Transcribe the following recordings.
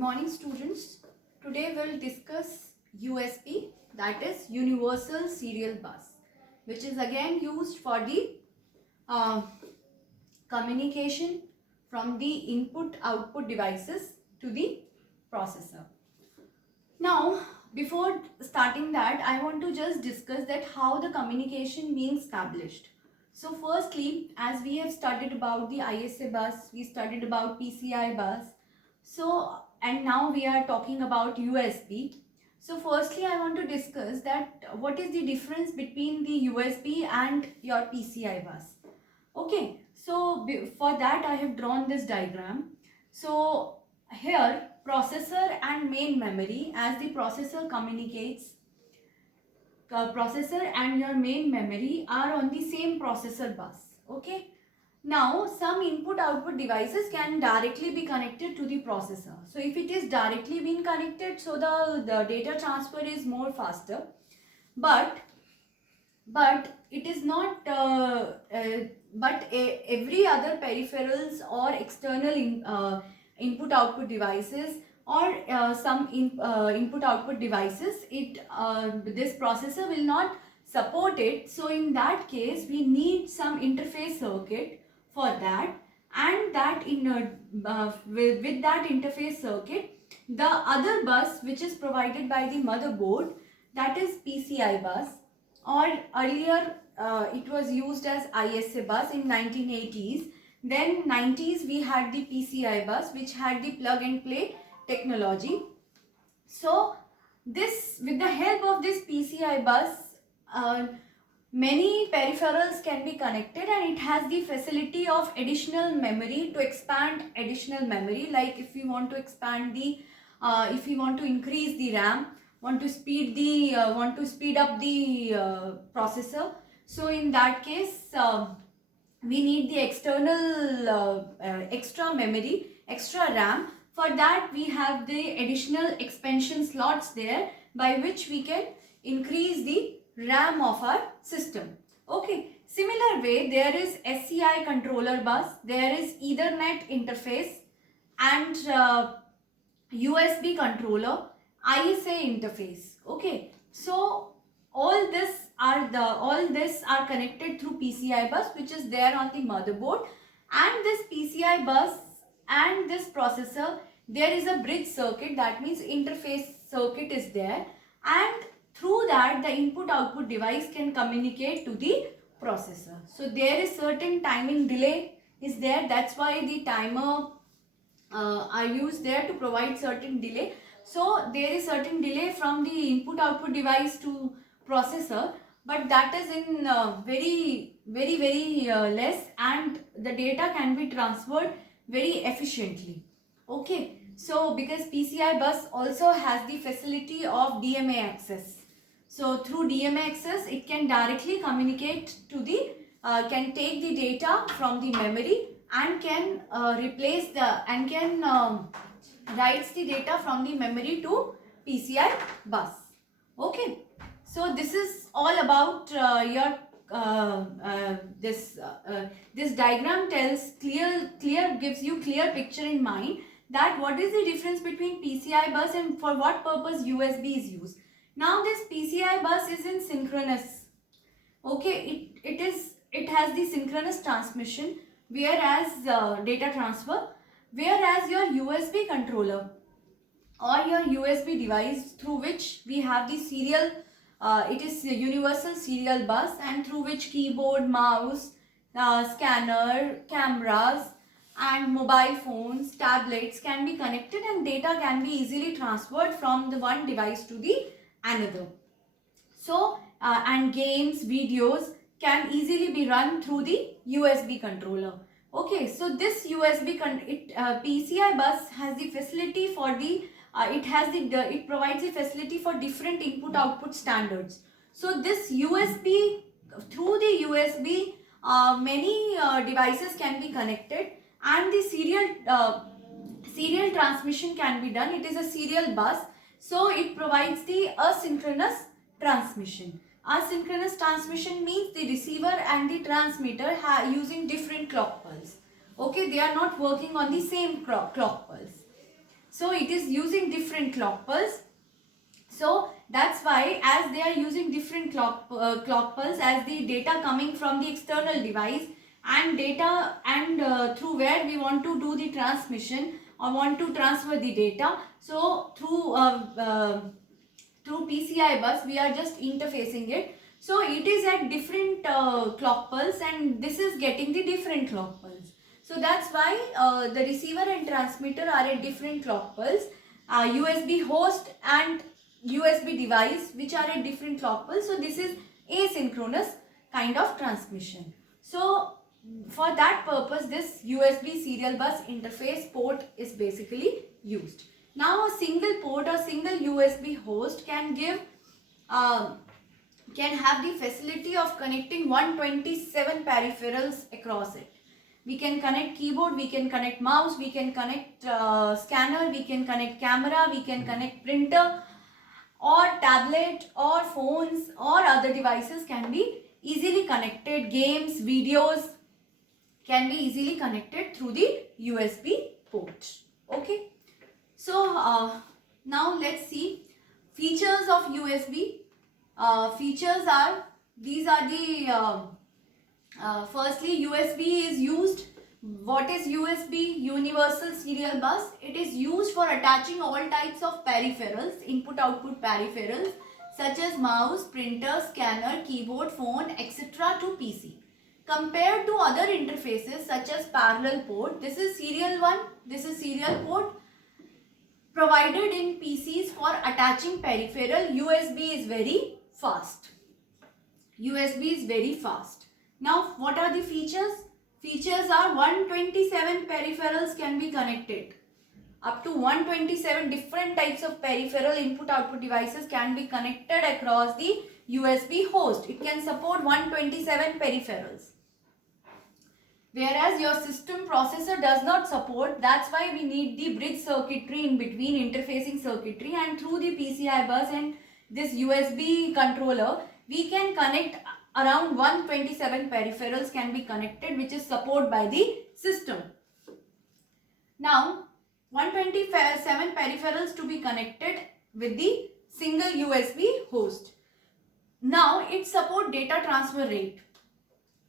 morning students. Today we'll discuss USB, that is Universal Serial Bus, which is again used for the uh, communication from the input-output devices to the processor. Now, before starting that, I want to just discuss that how the communication being established. So firstly, as we have studied about the ISA bus, we studied about PCI bus. So, and now we are talking about USB. So firstly, I want to discuss that what is the difference between the USB and your PCI bus. Okay, so for that I have drawn this diagram. So here processor and main memory, as the processor communicates, processor and your main memory are on the same processor bus. Okay, now some input output devices can directly be connected to the processor. So if it is directly being connected, so the data transfer is more faster, but it is not every other peripherals or external input output devices or some input output devices, this processor will not support it. So in that case we need some interface circuit for that, and that with that interface circuit, the other bus which is provided by the motherboard, that is PCI bus, or earlier it was used as ISA bus in 1980s. Then 90s we had the PCI bus, which had the plug and play technology. So this, with the help of this PCI bus, many peripherals can be connected, and it has the facility of additional memory to expand additional memory. Like if you want to expand the if you want to increase the RAM, want to speed up the processor, so in that case we need the external extra memory, extra RAM. For that we have the additional expansion slots there, by which we can increase the RAM of our system. Okay, similar way there is SCI controller bus, there is Ethernet interface, and USB controller, ISA interface. Okay, so all this are connected through PCI bus, which is there on the motherboard, and this PCI bus and this processor, there is a bridge circuit, that means interface circuit is there, and through that the input output device can communicate to the processor. So there is certain timing delay is there, that's why the timer are used there to provide certain delay. So there is certain delay from the input output device to processor, but that is in very less, and the data can be transferred very efficiently. Okay, so because PCI bus also has the facility of DMA access, so through DMA access it can directly communicate to the can take the data from the memory and can writes the data from the memory to PCI bus. Okay, so this is all about your this diagram tells gives you clear picture in mind that what is the difference between PCI bus and for what purpose USB is used. Now this PCI bus is in synchronous. Okay, it has the synchronous transmission, whereas data transfer, whereas your USB controller or your USB device through which we have the serial, it is a universal serial bus, and through which keyboard, mouse, scanner, cameras and mobile phones, tablets can be connected, and data can be easily transferred from the one device to the another. So and games, videos can easily be run through the USB controller. Okay, so this PCI bus has the facility for the it provides the facility for different input output standards. So this USB, through the USB many devices can be connected, and the serial transmission can be done. It is a serial bus, so it provides the asynchronous transmission. Asynchronous transmission means the receiver and the transmitter using different clock pulse. Okay, they are not working on the same clock pulse. So it is using different clock pulse. So that's why, as they are using different clock pulse, as the data coming from the external device and data and through where we want to do the transmission or want to transfer the data. So through PCI bus we are just interfacing it. So it is at different clock pulse, and this is getting the different clock pulse. So that's why the receiver and transmitter are at different clock pulse. USB host and USB device which are at different clock pulse. So this is asynchronous kind of transmission. So for that purpose, this USB serial bus interface port is basically used. Now a single port or single USB host can have the facility of connecting 127 peripherals across it. We can connect keyboard, we can connect mouse, we can connect scanner, we can connect camera, we can connect printer or tablet or phones or other devices can be easily connected. Games, videos can be easily connected through the USB port. Okay. So now let's see features of USB. Features are, these are the firstly, USB is used. What is USB? Universal Serial Bus. It is used for attaching all types of peripherals, input-output peripherals such as mouse, printer, scanner, keyboard, phone, etc. to PC. Compared to other interfaces such as parallel port, this is serial one, this is serial port provided in PCs for attaching peripheral. USB is very fast. USB is very fast. Now what are the features? Features are 127 peripherals can be connected. Up to 127 different types of peripheral input-output devices can be connected across the USB host. It can support 127 peripherals. Whereas your system processor does not support, that's why we need the bridge circuitry in between, interfacing circuitry, and through the PCI bus and this USB controller, we can connect around 127 peripherals can be connected, which is supported by the system. Now 127 peripherals to be connected with the single USB host. Now it support data transfer rate.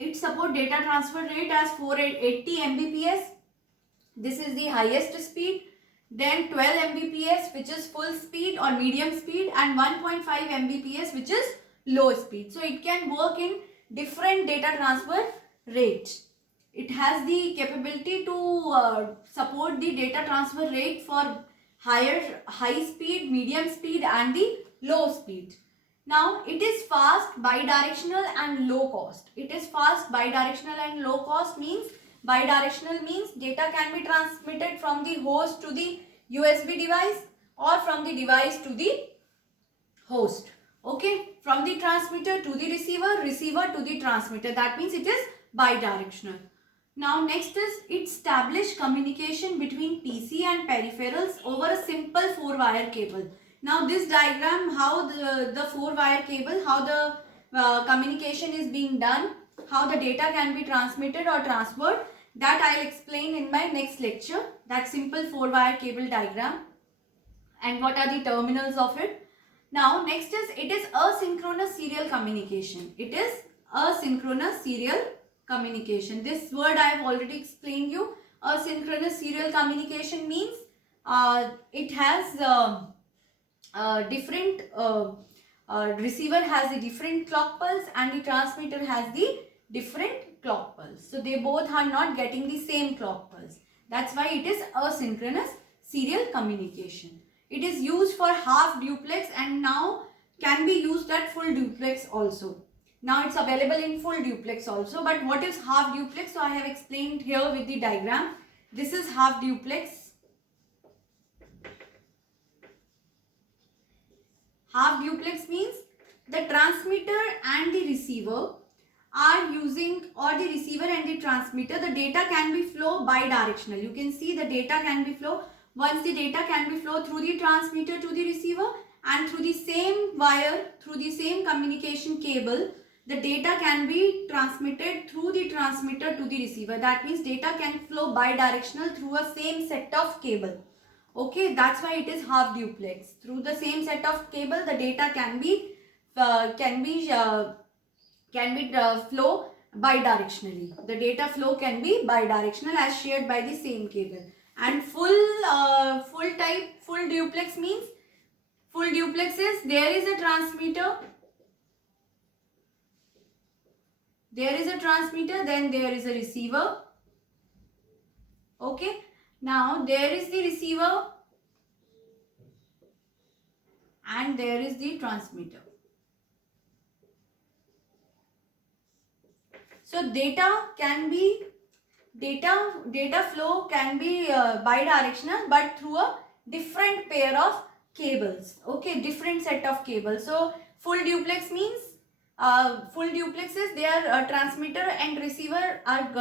It support data transfer rate as 480 Mbps. This is the highest speed. Then 12 Mbps which is full speed or medium speed, and 1.5 Mbps which is low speed. So it can work in different data transfer rates. It has the capability to support the data transfer rate for high speed, medium speed and the low speed. Now it is fast, bidirectional and low cost. It is fast, bidirectional and low cost means, bidirectional means data can be transmitted from the host to the USB device or from the device to the host. Okay, from the transmitter to the receiver, receiver to the transmitter. That means it is bidirectional. Now next is it established communication between PC and peripherals over a simple 4-wire cable. Now this diagram, how the 4-wire cable, how the communication is being done, how the data can be transmitted or transferred, that I will explain in my next lecture, that simple 4-wire cable diagram and what are the terminals of it. Now next is, it is asynchronous serial communication. It is asynchronous serial communication. This word I have already explained you. Asynchronous serial communication means it has different receiver has a different clock pulse and the transmitter has the different clock pulse. So they both are not getting the same clock pulse. That's why it is asynchronous serial communication. It is used for half duplex and now can be used at full duplex also. Now it's available in full duplex also. But what is half duplex? So I have explained here with the diagram. This is half duplex. Half duplex means the transmitter and the receiver are using, or the receiver and the transmitter, the data can be flow bidirectional. You can see the data can be flow. Once the data can be flow through the transmitter to the receiver and through the same wire, through the same communication cable, the data can be transmitted through the transmitter to the receiver. That means data can flow bidirectional through a same set of cable. Okay, that's why it is half duplex. Through the same set of cable, the data can be flow bidirectionally. The data flow can be bidirectional as shared by the same cable. And full duplex means, full duplex is there is a transmitter, then there is a receiver. Okay, now there is the receiver and there is the transmitter. So data flow can be bidirectional, but through a different pair of cables. Okay, different set of cables. So full duplex means full duplexes, their transmitter and receiver are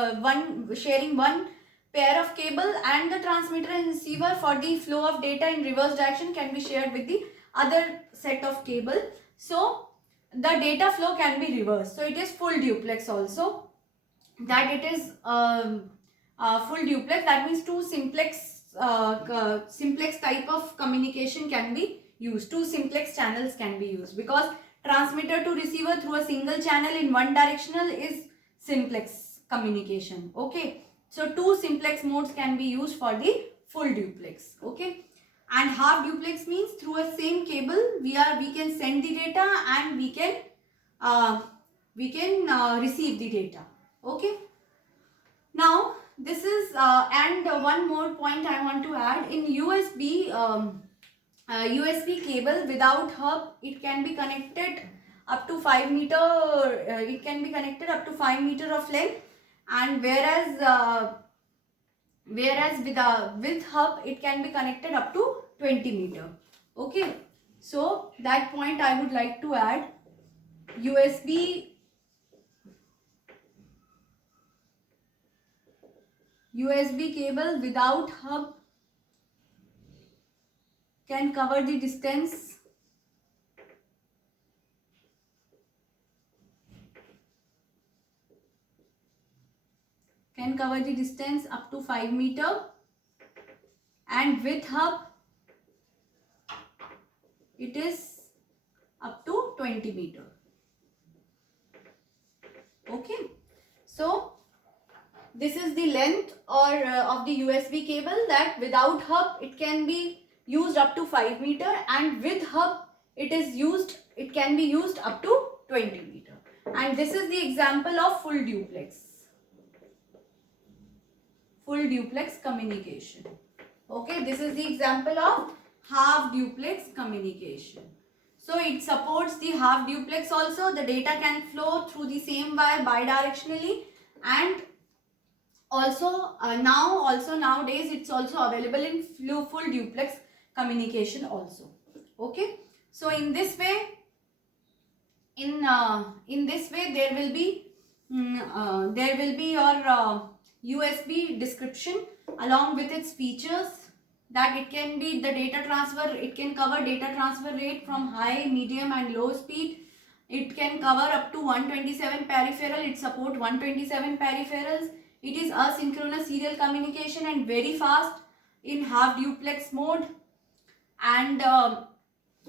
sharing one pair of cable, and the transmitter and receiver for the flow of data in reverse direction can be shared with the other set of cable. So the data flow can be reversed. So it is full duplex also. That it is full duplex, that means two simplex type of communication can be used. Two simplex channels can be used, because transmitter to receiver through a single channel in one directional is simplex communication. Okay, so two simplex modes can be used for the full duplex. Okay, and half duplex means through a same cable we can send the data and we can receive the data. Okay, now this is and one more point I want to add. In USB USB cable without hub, it can be connected up to 5 meter. It can be connected up to 5 meter of length, and whereas with hub it can be connected up to 20 meter. Okay, so that point I would like to add. USB cable without hub can cover the distance up to 5 meter, and with hub it is up to 20 meter. Okay, so this is the length of the USB cable, that without hub it can be used up to 5 meter, and with hub it can be used up to 20 meter. And this is the example of full duplex communication. Okay, this is the example of half duplex communication. So it supports the half duplex also. The data can flow through the same wire bidirectionally, and also nowadays it's also available in full duplex communication also. Okay, so in this way there will be your USB description along with its features, that it can be the data transfer, it can cover data transfer rate from high, medium and low speed. It can cover up to 127 peripheral. It support 127 peripherals. It is asynchronous serial communication and very fast in half duplex mode. And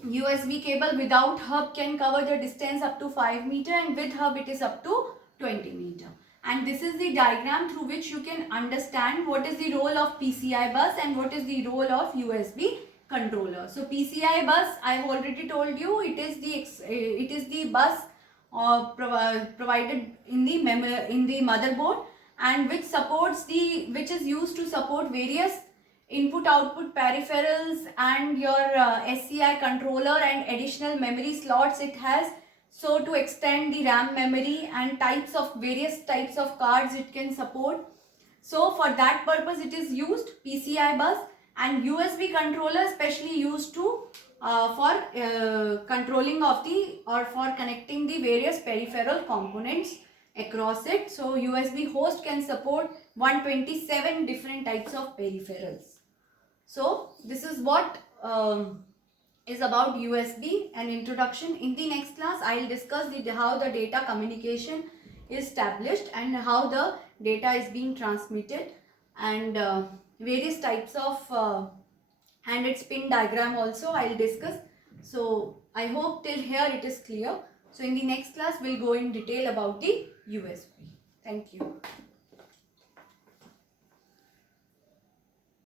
USB cable without hub can cover the distance up to 5 meter, and with hub it is up to 20 meter. And this is the diagram through which you can understand what is the role of PCI bus and what is the role of USB controller. So PCI bus, I have already told you, it is the bus provided in the motherboard, and which is used to support various input output peripherals and your SCI controller and additional memory slots it has. So to extend the RAM memory and various types of cards it can support. So for that purpose it is used PCI bus, and USB controller especially used to for controlling of for connecting the various peripheral components across it. So USB host can support 127 different types of peripherals. So this is what is about USB, an introduction. In the next class I will discuss how the data communication is established and how the data is being transmitted, and various types of and its pin diagram also I'll discuss. So I hope till here it is clear. So in the next class we'll go in detail about the USB. Thank you.